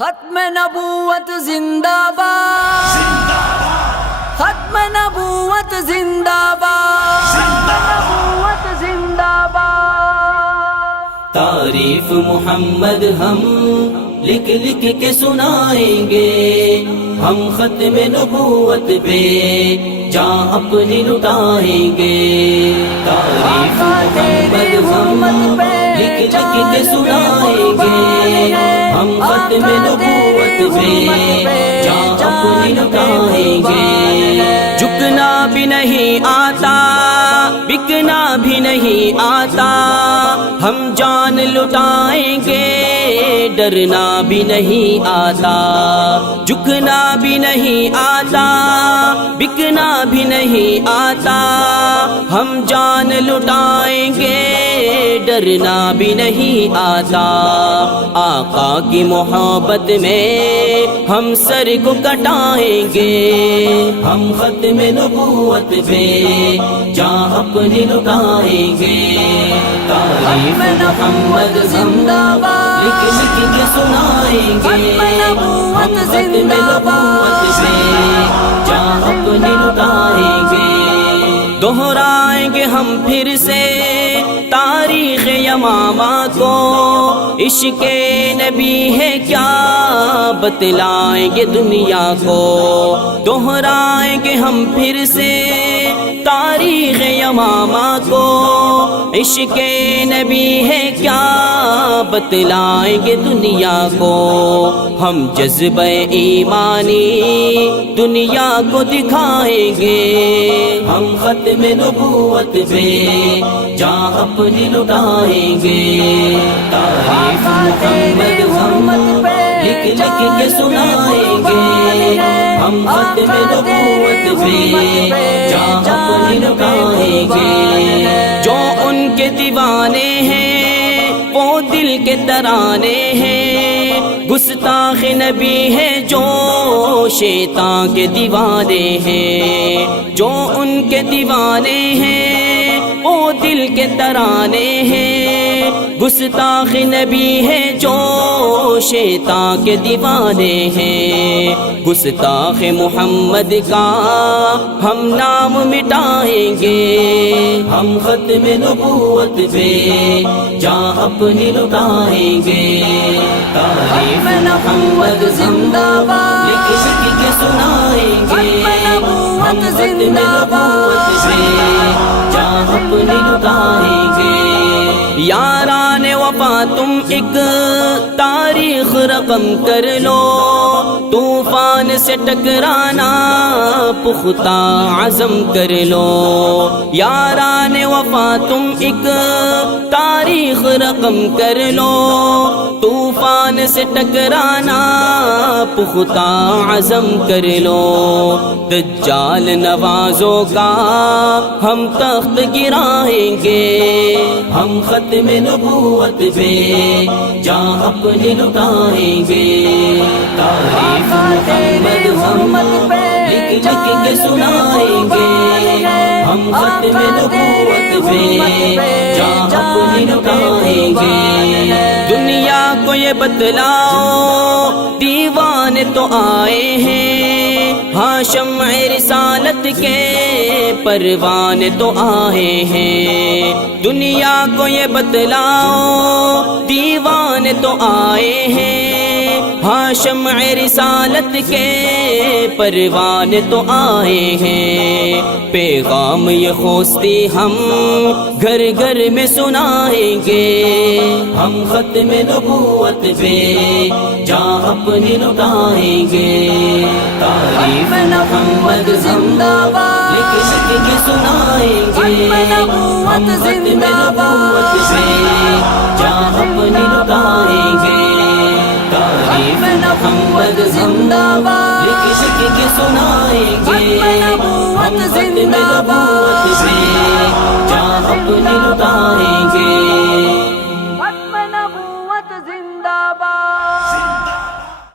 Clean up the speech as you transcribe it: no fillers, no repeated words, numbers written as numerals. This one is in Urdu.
ختم نبوت زندہ باد، ختم نبوت زندہ باد، نبوت زندہ باد۔ تعریف محمد ہم لکھ لکھ کے سنائیں گے، ہم ختم نبوت پہ جاں اپنی لٹائیں گے۔ تعریف محمد ہم لکھ لکھ کے سنائیں گے، ہم ختم نبوت پہ جاں اپنی لٹائیں گے۔ جھکنا بھی نہیں آتا، بکنا بھی نہیں آتا، ہم جان لٹائیں گے، ڈرنا بھی نہیں آتا۔ جھکنا بھی نہیں آتا، بکنا بھی نہیں آتا، ہم جان لٹائیں گے، ڈرنا بھی نہیں آتا۔ آقا کی محبت میں ہم سر کو کٹائیں گے، ہم ختم نبوت پہ جاں اپنی لٹائیں گے۔ تعریف محمد زندہ باد، لکھ لکھ کے سنائیں گے، ہم ختم نبوت پہ جاں اپنی لٹائیں گے۔ دہرائیں گے ہم پھر سے تاریخ یمامہ کو، عشق نبی ہے کیا بتلائیں گے دنیا کو۔ دہرائیں گے ہم پھر سے تاریخ یمامہ کو، عشق نبی ہے کیا بتلائیں گے دنیا کو۔ ہم جذبہ ایمانی دنیا کو دکھائیں گے، ہم ختم نبوت پہ جاں اپنی لٹائیں گے۔ تعریف محمد ہم لکھ لکھ کے سنائیں گے، ہم ختم نبوت پہ جاں اپنی لٹائیں گے۔ جو ان کے دیوانے ہیں وہ دل کے ترانے ہیں، گستاخ نبی ہے جو شیطان کے دیوانے ہیں۔ جو ان کے دیوانے ہیں وہ دل کے ترانے ہیں، گستاخ نبی ہے جو شیطان کے دیوانے ہیں۔ گستاخ محمد کا ہم نام مٹائیں گے، ہم ختم نبوت پہ جاں اپنی لٹائیں گے۔ تعریف محمد زندہ باد، لکھ لکھ کے سنائیں گے، ہم ختم نبوت پہ جاں اپنی لٹائیں گے۔ یاران وفا تم ایک تاریخ رقم کر لو، طوفان سے ٹکرانا پختہ عزم کر لو۔ یاران وفا تم ایک تاریخ رقم کر لو، طوفان سے ٹکرانا پختہ عزم کر لو۔ دجال نوازوں کا ہم تخت گرائیں گے، ہم ختم نبوت پہ جاں اپنی لٹائیں گے۔ تعریف محمد ہم لکھ لکھ کے سنائیں گے، ہم ختم نبوت پہ جاں اپنی لٹائیں گے۔ دنیا کو یہ بتلاؤ دیوانے تو آئے ہیں، ہاں شمع رسالت کے پروانے تو آئے ہیں۔ دنیا کو یہ بتلاؤ دیوانے تو آئے ہیں، ہاں شمع رسالت کے پروانے تو آئے ہیں۔ پیغام یہ خوستی ہم گھر گھر میں سنائیں گے، ہم ختم نبوت پہ جاں اپنی لٹائیں گے۔ تعریف محمد زندہ باد، لکھ لکھ کے سنائیں گے، ہم ختم نبوت پہ جاں اپنی لٹائیں گے۔ تعریف محمد زندہ باد، لکھ لکھ کے سنائیں گے، ہم ختم نبوت